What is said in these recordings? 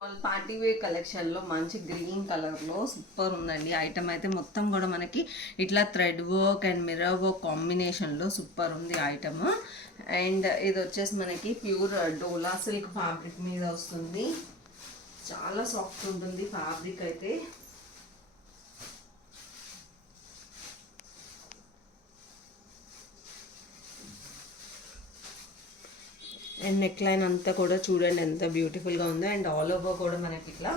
Party wear కలెక్షన్లో మంచి green కలర్లో సూపర్ ఉందండి. ఐటమ్ అయితే మొత్తం కూడా మనకి ఇట్లా thread work and mirror work కాంబినేషన్లో సూపర్ ఉంది ఐటమ్. అండ్ ఇది వచ్చేసి మనకి ప్యూర్ డోలా సిల్క్ ఫ్యాబ్రిక్ మీద వస్తుంది. చాలా సాఫ్ట్ ఉంటుంది ఫ్యాబ్రిక్ అయితే. అండ్ నెక్ లైన్ అంతా కూడా చూడండి ఎంత బ్యూటిఫుల్గా ఉందో. అండ్ ఆల్ ఓవర్ కూడా మనకి ఇట్లా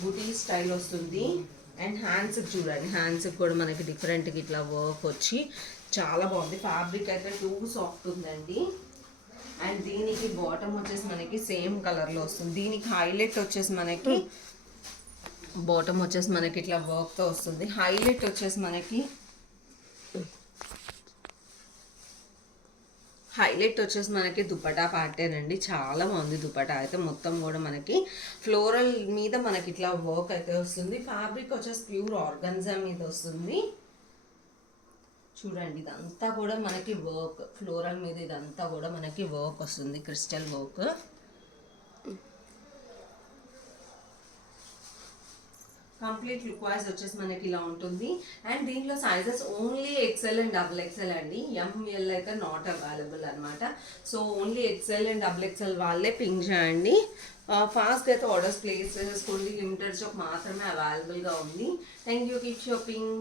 బుటీ స్టైల్ వస్తుంది. అండ్ హ్యాండ్స్కి చూడండి, హ్యాండ్స్కి కూడా మనకి డిఫరెంట్గా ఇట్లా వర్క్ వచ్చి చాలా బాగుంది. ఫ్యాబ్రిక్ అయితే టూ సాఫ్ట్ ఉందండి. అండ్ దీనికి బాటమ్ వచ్చేసి మనకి సేమ్ కలర్లో వస్తుంది. దీనికి హైలైట్ వచ్చేసి మనకి బాటమ్ వచ్చేసి మనకి ఇట్లా వర్క్తో వస్తుంది. హైలైట్ వచ్చేసి మనకి దుపట్టా ప్యాటర్న్ అండి. చాలా బాగుంది దుపట్టా అయితే. మొత్తం కూడా మనకి ఫ్లోరల్ మీద మనకి ఇట్లా వర్క్ అయితే వస్తుంది. ఫ్యాబ్రిక్ వచ్చేసి ప్యూర్ ఆర్గన్జా మీద వస్తుంది. చూడండి ఇదంతా కూడా మనకి వర్క్, ఫ్లోరల్ మీద ఇదంతా కూడా మనకి వర్క్ వస్తుంది, crystal work. Complete look wise వచ్చేసి మనకి ఇలా ఉంటుంది. అండ్ దీంట్లో sizes only XL and double XL అండి. ఎంఎల్ అయితే నాట్ అవైలబుల్ అనమాట. So only XL and double XL వాళ్ళే పింక్ చేయండి. ఫాస్ట్గా అయితే ఆర్డర్స్ ప్లేస్ చేసేసుకోండి. లిమిటెడ్ స్టాక్ మాత్రమే అవైలబుల్గా ఉంది. Thank you, keep shopping.